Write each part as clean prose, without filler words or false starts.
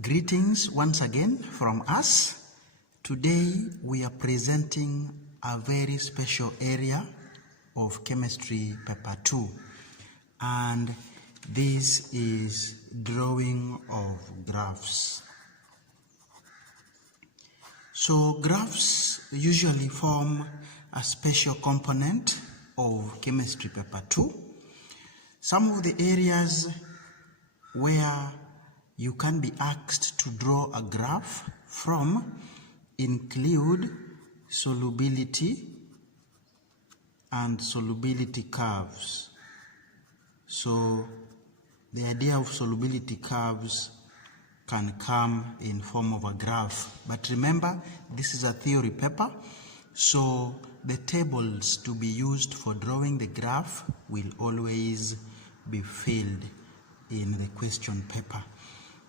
Greetings once again from us. Today we are presenting a very special area of chemistry paper 2, and this is drawing of graphs. So graphs usually form a special component of chemistry paper 2. Some of the areas where you can be asked to draw a graph from include solubility and solubility curves. So the idea of solubility curves can come in form of a graph. But remember, this is a theory paper, so the tables to be used for drawing the graph will always be filled in the question paper.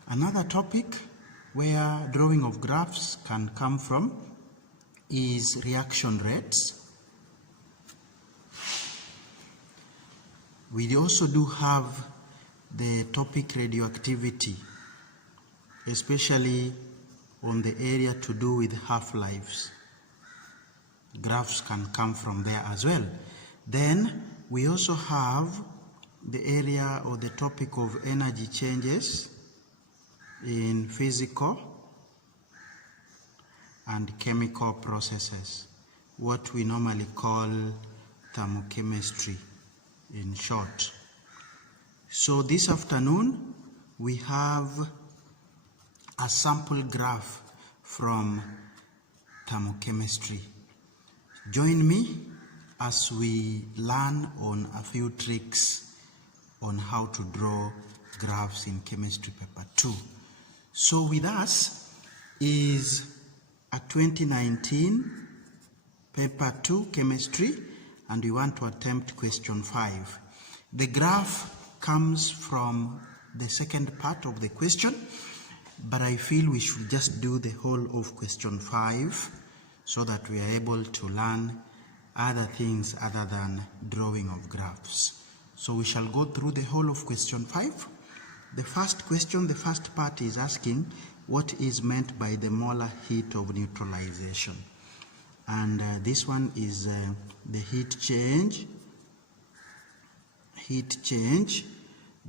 Another topic where drawing of graphs can come from is reaction rates. We also do have the topic radioactivity, especially on the area to do with half-lives. Graphs can come from there as well. Then we also have the area or the topic of energy changes in physical and chemical processes, what we normally call thermochemistry in short. So this afternoon we have a sample graph from thermochemistry. Join me as we learn on a few tricks on how to draw graphs in chemistry paper 2. So with us is a 2019 paper 2 chemistry, and we want to attempt question 5. The graph comes from the second part of the question, but I feel we should just do the whole of question 5 so that we are able to learn other things other than drawing of graphs. So we shall go through the whole of question 5. The first question, the first part is asking what is meant by the molar heat of neutralization. And this one is the heat change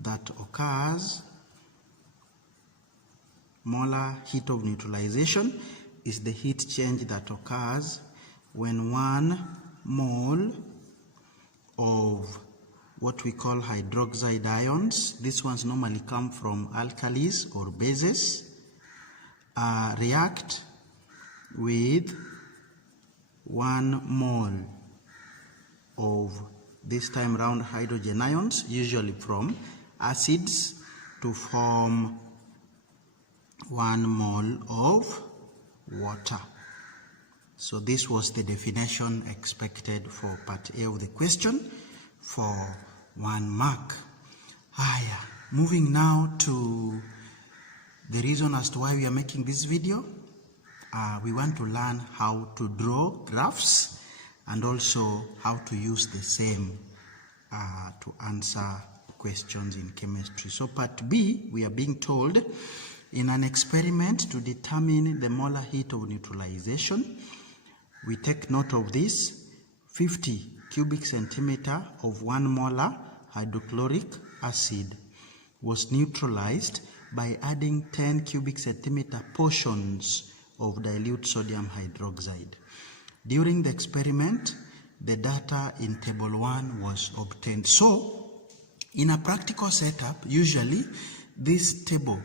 that occurs. Molar heat of neutralization is the heat change that occurs when 1 mole of what we call hydroxide ions, these ones normally come from alkalis or bases, react with 1 mole of this time round hydrogen ions, usually from acids, to form 1 mole of water. So this was the definition expected for part A of the question for 1 mark. Moving now to the reason as to why we are making this video. We want to learn how to draw graphs and also how to use the same to answer questions in chemistry. So part B, we are being told, in an experiment to determine the molar heat of neutralization, we take note of this: 50 cubic centimeter of 1 molar hydrochloric acid was neutralized by adding 10 cubic centimeter portions of dilute sodium hydroxide. During the experiment, the data in table 1 was obtained. So, in a practical setup, usually this table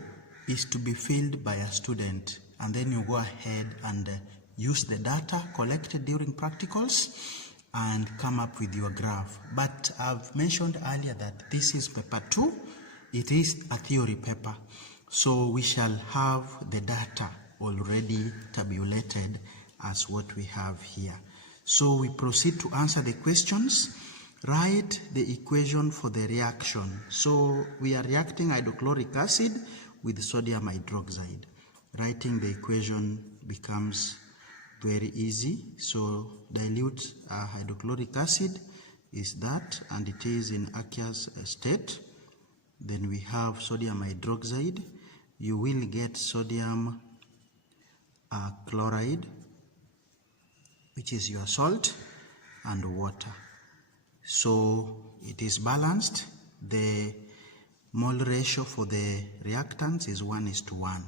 is to be filled by a student, and then you go ahead and use the data collected during practicals and come up with your graph. But I've mentioned earlier that this is paper 2. It is a theory paper, so we shall have the data already tabulated as what we have here. So we proceed to answer the questions. Write the equation for the reaction. So we are reacting hydrochloric acid with sodium hydroxide. Writing the equation becomes very easy. So dilute hydrochloric acid is that, and it is in aqueous state. Then we have sodium hydroxide you will get sodium chloride, which is your salt, and water. So it is balanced. The mole ratio for the reactants is 1:1.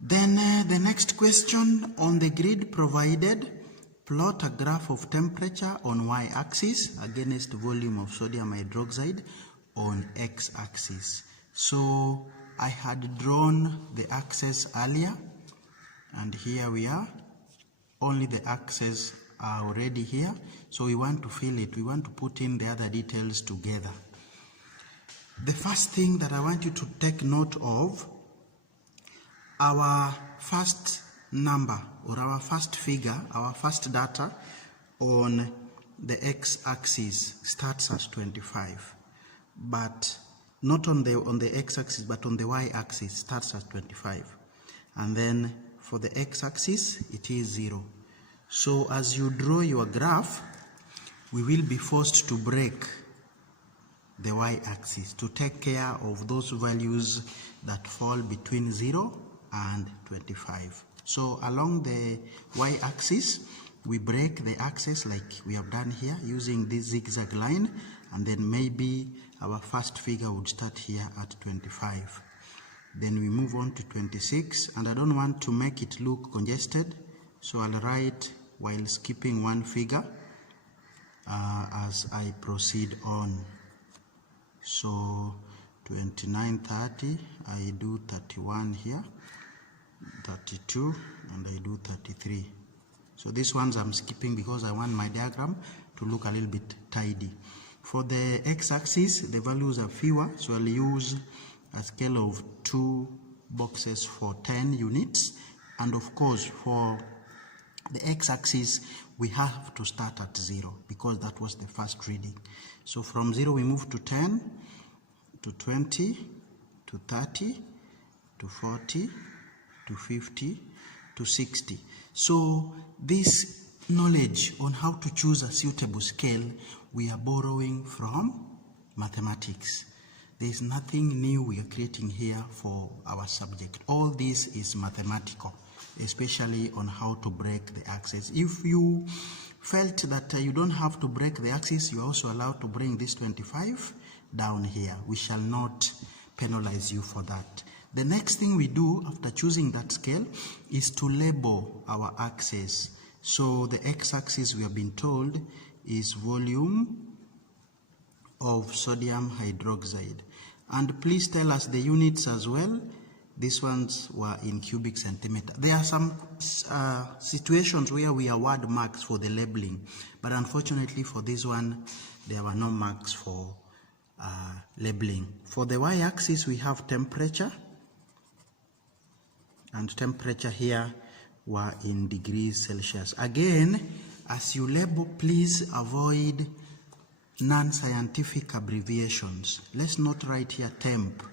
Then the next question, on the grid provided, plot a graph of temperature on y-axis against volume of sodium hydroxide on x-axis. So I had drawn the axis earlier, and here we are. Only the axes are already here, so we want to fill it. We want to put in the other details together. The first thing that I want you to take note of, our first number or our first figure, our first data on the x-axis starts as 25, but not on the x-axis, but on the y-axis starts at 25, and then for the x-axis it is 0. So as you draw your graph, we will be forced to break the y-axis to take care of those values that fall between 0 and 25. So along the y-axis, we break the axis like we have done here using this zigzag line, and then maybe our first figure would start here at 25. Then we move on to 26, and I don't want to make it look congested, so I'll write while skipping one figure as I proceed on. So 29, 30, I do 31 here, 32, and I do 33. So these ones I'm skipping because I want my diagram to look a little bit tidy. For the x-axis, the values are fewer, so I'll use a scale of 2 boxes for 10 units. And of course, for the x-axis, we have to start at 0 because that was the first reading. So from 0 we move to 10, to 20, to 30, to 40, to 50, to 60. So this knowledge on how to choose a suitable scale, we are borrowing from mathematics. There is nothing new we are creating here for our subject. All this is mathematical, especially on how to break the axis. If you felt that you don't have to break the axis, you are also allowed to bring this 25 down here. We shall not penalize you for that. The next thing we do after choosing that scale is to label our axis. So the x-axis, we have been told, is volume of sodium hydroxide. And please tell us the units as well. These ones were in cubic centimeter. There are some situations where we award marks for the labeling, but unfortunately for this one, there were no marks for labeling. For the y-axis, we have temperature, and temperature here were in degrees Celsius. Again, as you label, please avoid non-scientific abbreviations. Let's not write here temp.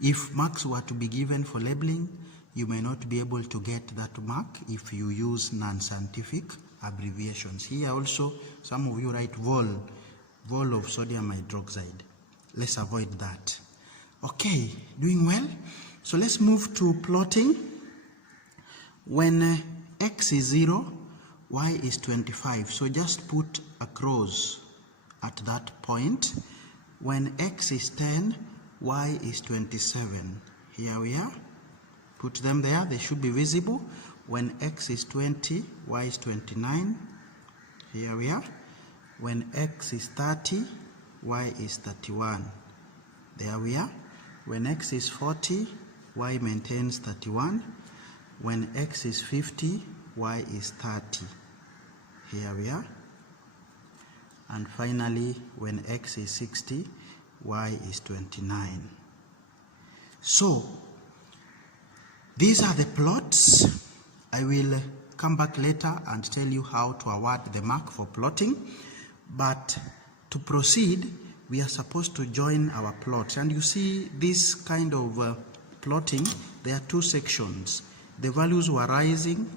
If marks were to be given for labeling, you may not be able to get that mark if you use non-scientific abbreviations. Here also, some of you write vol of sodium hydroxide. Let's avoid that. Okay, doing well. So let's move to plotting. When x is 0, y is 25. So just put a cross at that point. When x is 10, y is 27. Here we are. Put them there. They should be visible. When x is 20, y is 29. Here we are. When x is 30, y is 31. There we are. When x is 40, y maintains 31. When x is 50, y is 30. Here we are. And finally, when x is 60, y is 29. So, these are the plots. I will come back later and tell you how to award the mark for plotting. But to proceed, we are supposed to join our plots. And you see this kind of plotting, there are two sections. The values were rising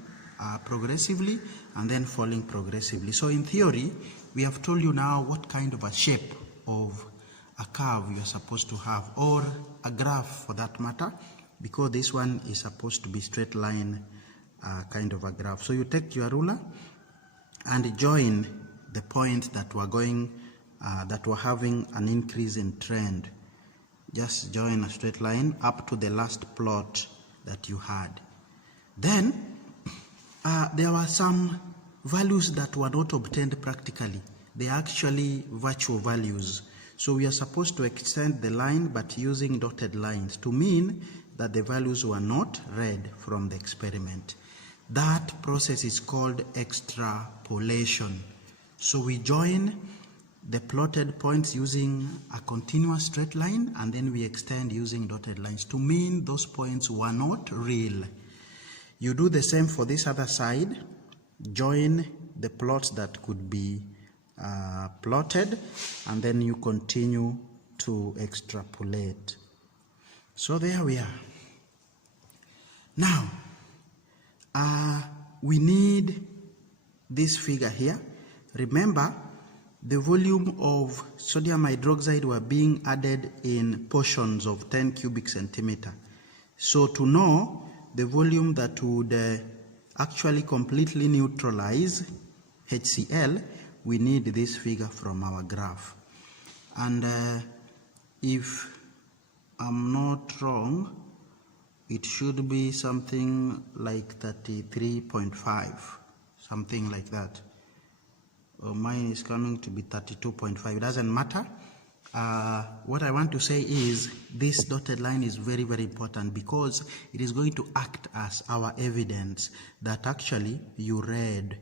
progressively and then falling progressively. So in theory, we have told you now what kind of a shape of a curve you're supposed to have, or a graph for that matter, because this one is supposed to be straight line kind of a graph. So you take your ruler and join the points that were going, that were having an increase in trend. Just join a straight line up to the last plot that you had. Then there were some values that were not obtained practically. They are actually virtual values. So we are supposed to extend the line but using dotted lines to mean that the values were not read from the experiment. That process is called extrapolation. So we join the plotted points using a continuous straight line, and then we extend using dotted lines to mean those points were not real. You do the same for this other side. Join the plots that could be plotted, and then you continue to extrapolate. So there we are. Now, we need this figure here. Remember, the volume of sodium hydroxide were being added in portions of 10 cubic centimeter. So to know the volume that would actually completely neutralize HCl, we need this figure from our graph. And if I'm not wrong, it should be something like 33.5, something like that. Mine is coming to be 32.5. It doesn't matter. What I want to say is this dotted line is very, very important, because it is going to act as our evidence that actually you read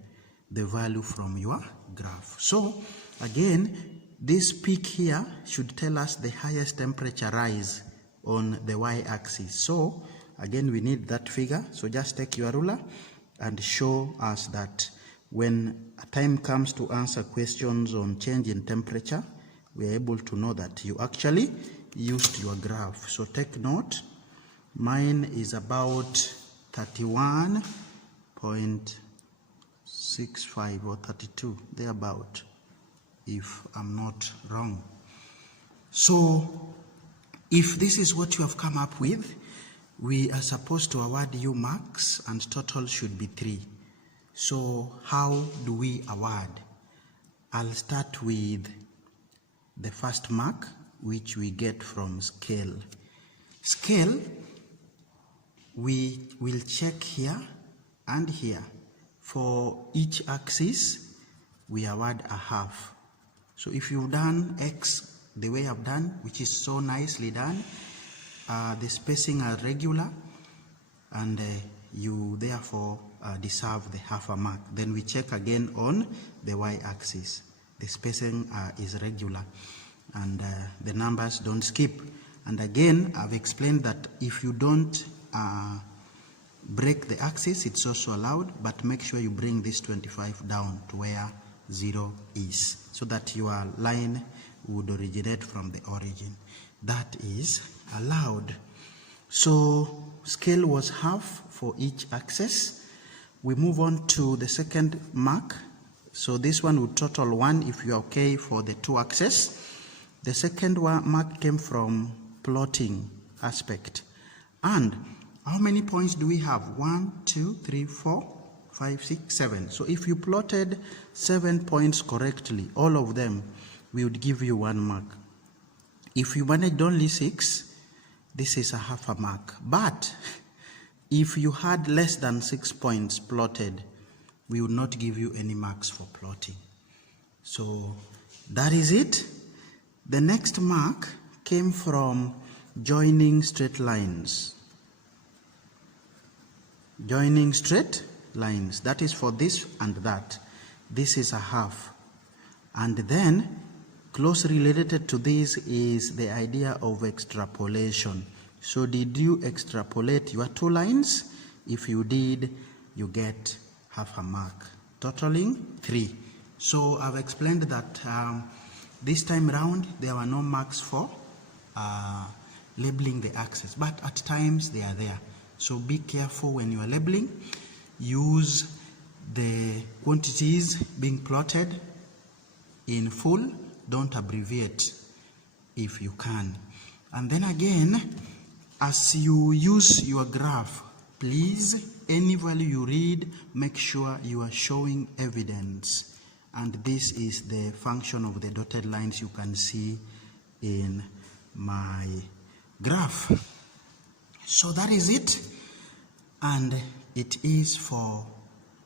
the value from your graph. So again, this peak here should tell us the highest temperature rise on the y-axis. So again, we need that figure. So just take your ruler and show us that when a time comes to answer questions on change in temperature, we are able to know that you actually used your graph. So take note, mine is about 31.65 or 32, thereabout, if I'm not wrong. So if this is what you have come up with, we are supposed to award you marks, and total should be 3. So how do we award? I'll start with the first mark, which we get from scale. Scale, we will check here and here. For each axis, we award a half. So if you've done X the way I've done, which is so nicely done, the spacing are regular, and you therefore deserve the half a mark. Then we check again on the y-axis. The spacing is regular, and the numbers don't skip. And again, I've explained that if you don't break the axis, it's also allowed, but make sure you bring this 25 down to where 0 is, so that your line would originate from the origin. That is allowed. So scale was half for each axis. We move on to the second mark. So this one would total 1 if you're okay for the 2 axes. The second mark came from plotting aspect. And how many points do we have? 1, 2, 3, 4, 5, 6, 7. So if you plotted 7 points correctly, all of them, we would give you 1 mark. If you managed only 6, this is a half a mark. But if you had less than 6 points plotted, we would not give you any marks for plotting. So that is it. The next mark came from joining straight lines. Joining straight lines. That is for this and that. This is a half. And then closely related to this is the idea of extrapolation. So did you extrapolate your 2 lines? If you did, you get half a mark, totaling 3. So I've explained that this time round there were no marks for labeling the axes, but at times they are there. So be careful when you are labeling. Use the quantities being plotted in full. Don't abbreviate. if you can. And then again, as you use your graph, please, any value you read, make sure you are showing evidence. And this is the function of the dotted lines you can see in my graph. So that is it, and it is for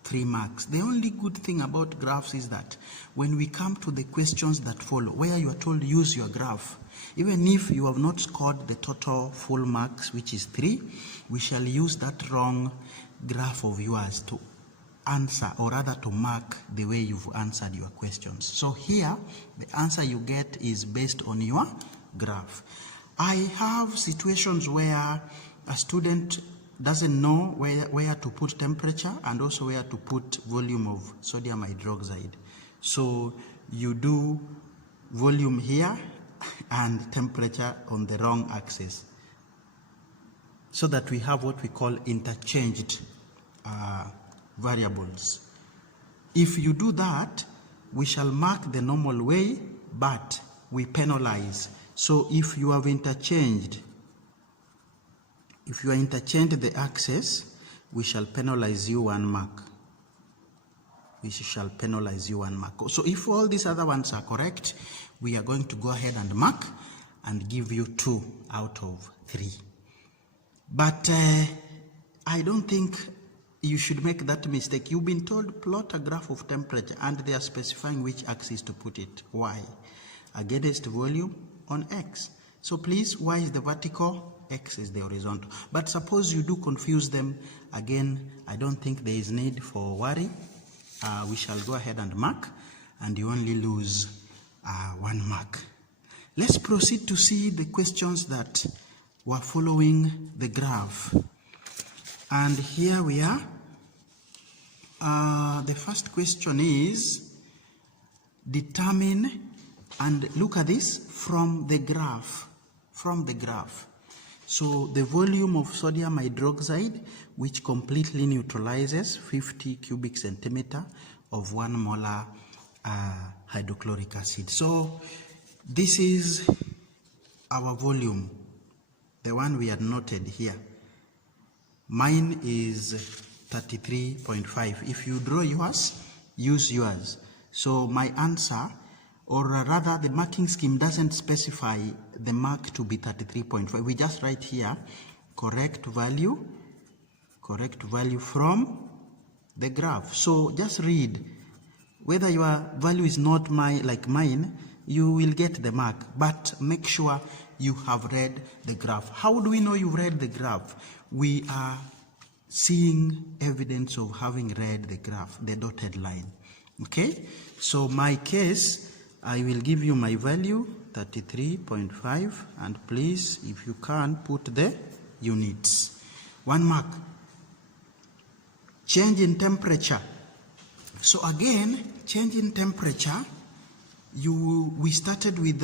3 marks. The only good thing about graphs is that when we come to the questions that follow, where you are told use your graph, even if you have not scored the total full marks, which is 3, we shall use that wrong graph of yours to answer, or rather to mark the way you've answered your questions. So here, the answer you get is based on your graph. I have situations where a student doesn't know where to put temperature and also where to put volume of sodium hydroxide. So you do volume here and temperature on the wrong axis, so that we have what we call interchanged variables. If you do that, we shall mark the normal way, but we penalize. So if you have interchanged, if you are interchanged the axis, we shall penalize you 1 mark. We shall penalize you 1 mark. So if all these other ones are correct, we are going to go ahead and mark and give you 2 out of 3. But I don't think you should make that mistake. You've been told plot a graph of temperature and they are specifying which axis to put it. Y against volume on X. So please, Y is the vertical, X is the horizontal. But suppose you do confuse them, again, I don't think there is need for worry. We shall go ahead and mark, and you only lose 1 mark. Let's proceed to see the questions that were following the graph. And here we are. The first question is, determine, and look at this, from the graph. So the volume of sodium hydroxide, which completely neutralizes 50 cubic centimeter of 1 molar hydrochloric acid. So this is our volume, the one we had noted here. Mine is 33.5. If you draw yours, use yours. So my answer, or rather the marking scheme doesn't specify the mark to be 33.5. We just write here correct value from the graph. So just read. Whether your value is not like mine, you will get the mark, but make sure you have read the graph. How do we know you've read the graph? We are seeing evidence of having read the graph, the dotted line. Okay, so my case, I will give you my value 33.5, and please, if you can, put the units. 1 mark. Change in temperature. So again, change in temperature, we started with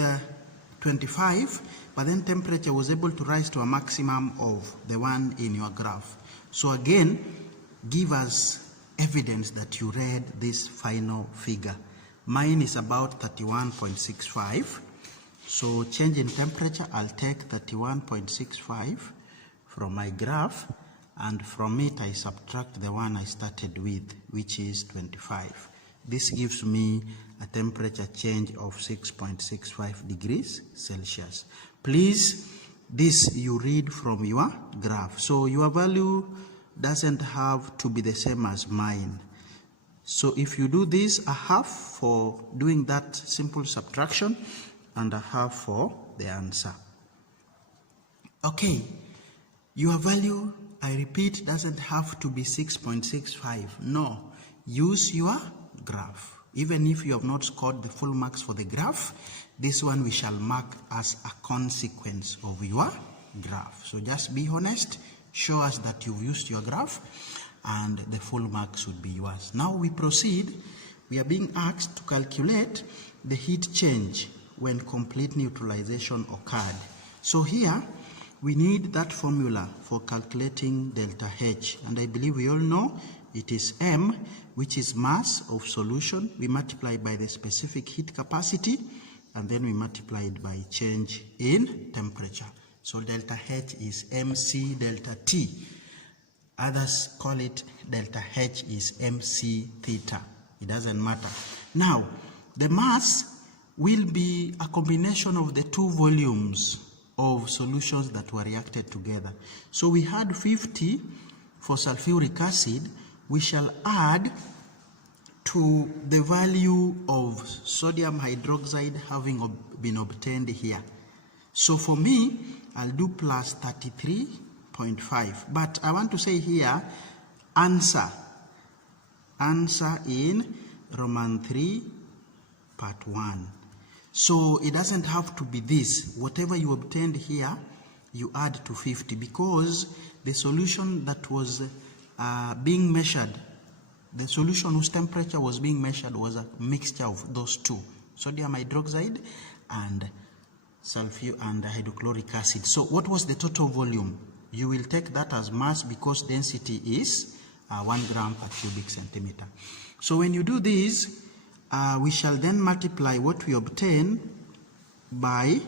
25, but then temperature was able to rise to a maximum of the one in your graph. So again, give us evidence that you read this final figure. Mine is about 31.65. So change in temperature, I'll take 31.65 from my graph, and from it I subtract the one I started with, which is 25. This gives me a temperature change of 6.65 degrees Celsius. Please, this you read from your graph. So your value doesn't have to be the same as mine. So if you do this, a half for doing that simple subtraction and a half for the answer. Okay, your value, I repeat, doesn't have to be 6.65. No, use your graph. Even if you have not scored the full marks for the graph, this one we shall mark as a consequence of your graph. So just be honest, show us that you've used your graph, and the full marks would be yours. Now we proceed. We are being asked to calculate the heat change when complete neutralization occurred. So here we need that formula for calculating delta H, and I believe we all know it is M, which is mass of solution. We multiply by the specific heat capacity and then we multiply it by change in temperature. So delta H is MC delta T. Others call it delta H is MC theta. It doesn't matter. Now, the mass will be a combination of the two volumes of solutions that were reacted together. So we had 50 for sulfuric acid. We shall add to the value of sodium hydroxide having been obtained here. So for me, I'll do plus 33.5. But I want to say here, answer in Roman 3, part 1. So it doesn't have to be this. Whatever you obtained here, you add to 50, because the solution that was being measured, the solution whose temperature was being measured was a mixture of those two, sodium hydroxide and sulfur and hydrochloric acid. So what was the total volume? You will take that as mass because density is 1 gram per cubic centimeter. So when you do this, we shall then multiply what we obtain by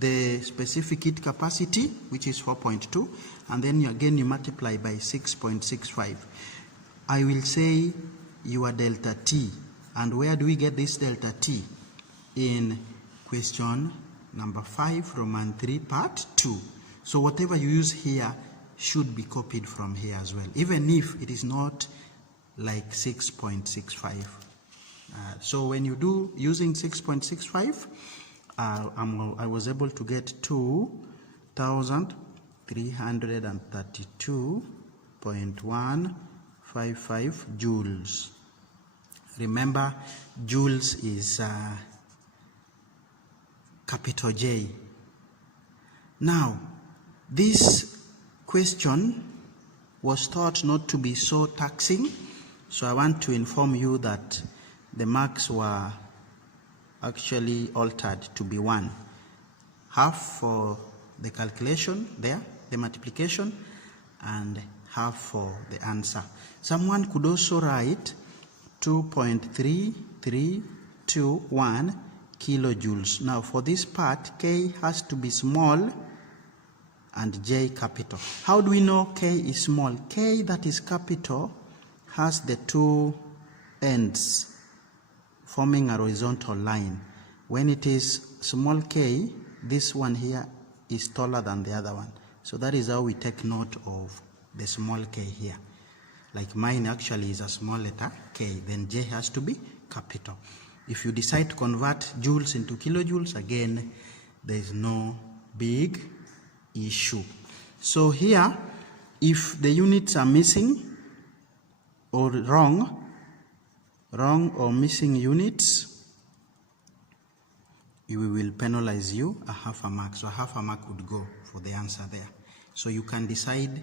the specific heat capacity, which is 4.2, and then again you multiply by 6.65. I will say your delta T. And where do we get this delta T? In question number 5, Roman 3, part 2. So whatever you use here should be copied from here as well, even if it is not like 6.65. So when you do using 6.65, I was able to get 2,332.155 joules. Remember, joules is capital J. Now, this question was thought not to be so taxing, so I want to inform you that the marks were actually altered to be 1. Half for the calculation there, the multiplication, and half for the answer. Someone could also write 2.3321 kilojoules. Now for this part, K has to be small and J capital. How do we know K is small? K that is capital has the two ends forming a horizontal line. When it is small k, this one here is taller than the other one. So that is how we take note of the small k here. Like mine actually is a small letter k, then J has to be capital. If you decide to convert joules into kilojoules, again, there is no big issue. So here, if the units are missing or wrong or missing units, we will penalize you a half a mark. So a half a mark would go for the answer there. So you can decide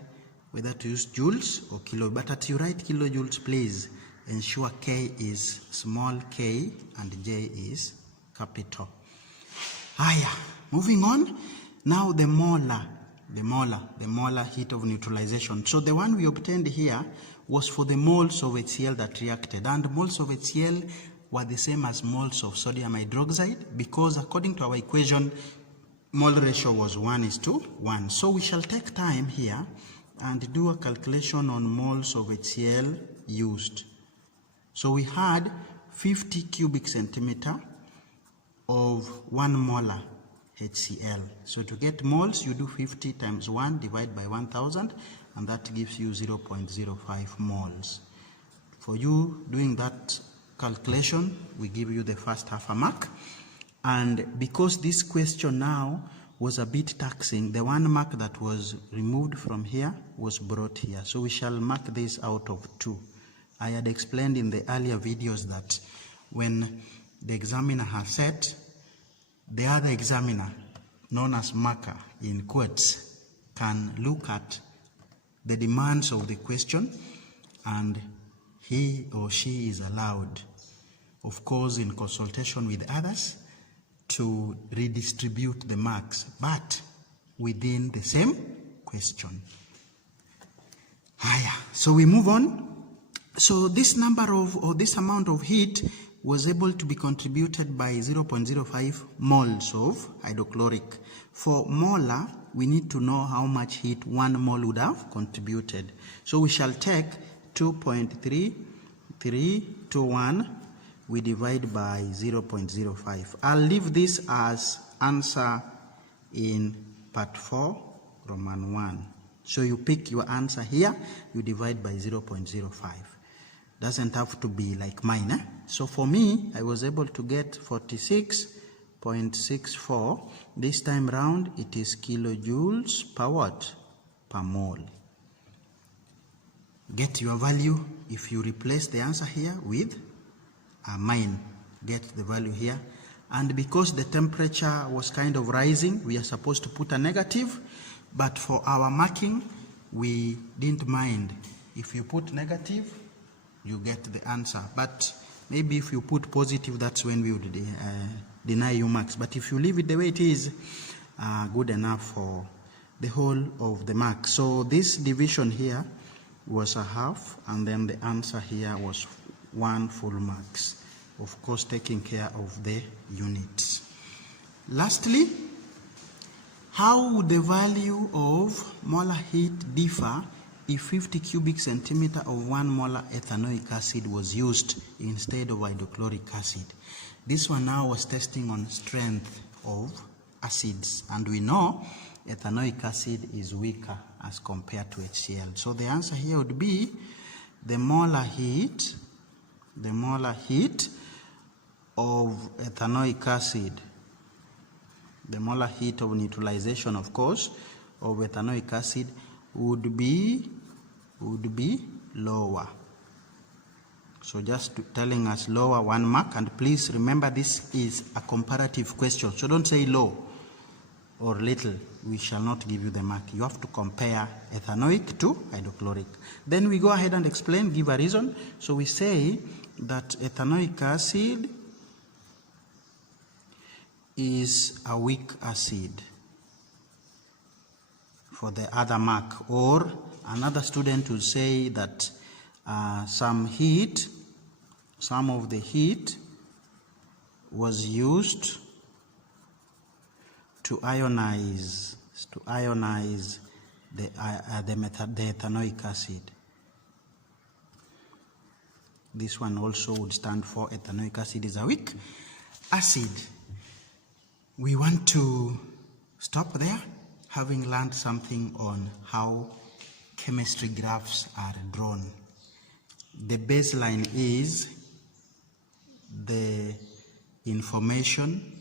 whether to use joules or kilo. But as you write kilojoules, please ensure K is small k and J is capital. Haya, moving on. Now the molar heat of neutralization. So the one we obtained here was for the moles of HCl that reacted, and moles of HCl were the same as moles of sodium hydroxide, because according to our equation, mole ratio was 1:1. So we shall take time here and do a calculation on moles of HCl used. So we had 50 cubic centimeter of 1 molar HCl. So to get moles, you do 50 times 1 divided by 1000, and that gives you 0.05 moles. For you doing that calculation, we give you the first half a mark. And because this question now was a bit taxing, the 1 mark that was removed from here was brought here. So we shall mark this out of 2. I had explained in the earlier videos that when the examiner has set, the other examiner, known as marker in quotes, can look at the demands of the question, and he or she is allowed, of course in consultation with others, to redistribute the marks, but within the same question. So we move on. So this number of, or this amount of heat was able to be contributed by 0.05 moles of hydrochloric. For molar, we need to know how much heat 1 mole would have contributed. So we shall take 2.3321, we divide by 0.05. I'll leave this as answer in part 4, Roman 1. So you pick your answer here, you divide by 0.05. Doesn't have to be like mine. So for me, I was able to get 46.64. This time round, it is kilojoules per what? Per mole. Get your value if you replace the answer here with mine. Get the value here. And because the temperature was kind of rising, we are supposed to put a negative. But for our marking, we didn't mind. If you put negative, you get the answer. But maybe if you put positive, that's when we would deny you marks. But if you leave it the way it is, good enough for the whole of the mark. So this division here was a half, and then the answer here was 1 full marks. Of course, taking care of the units. Lastly, how would the value of molar heat differ if 50 cubic centimeter of 1 molar ethanoic acid was used instead of hydrochloric acid? This one now was testing on strength of acids, and we know ethanoic acid is weaker as compared to HCl. So the answer here would be the molar heat of ethanoic acid, the molar heat of neutralization, of course, of ethanoic acid would be lower. So just telling us lower 1 mark, and please remember this is a comparative question, so don't say low or little. We shall not give you the mark. You have to compare ethanoic to hydrochloric. Then we go ahead and explain, give a reason. So we say that ethanoic acid is a weak acid for the other mark. Or another student will say that some of the heat was used to ionize the ethanoic acid. This one also would stand for ethanoic acid is a weak acid. We want to stop there, having learned something on how chemistry graphs are drawn. The baseline is the information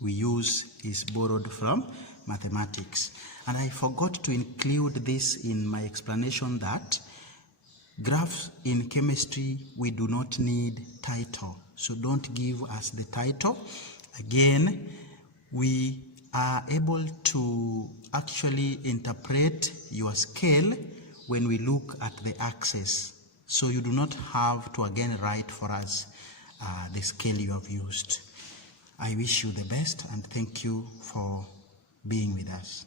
we use is borrowed from mathematics. And I forgot to include this in my explanation that graphs in chemistry, we do not need title. So don't give us the title. Again, we are able to actually interpret your scale when we look at the axis. So you do not have to again write for us the scale you have used. I wish you the best and thank you for being with us.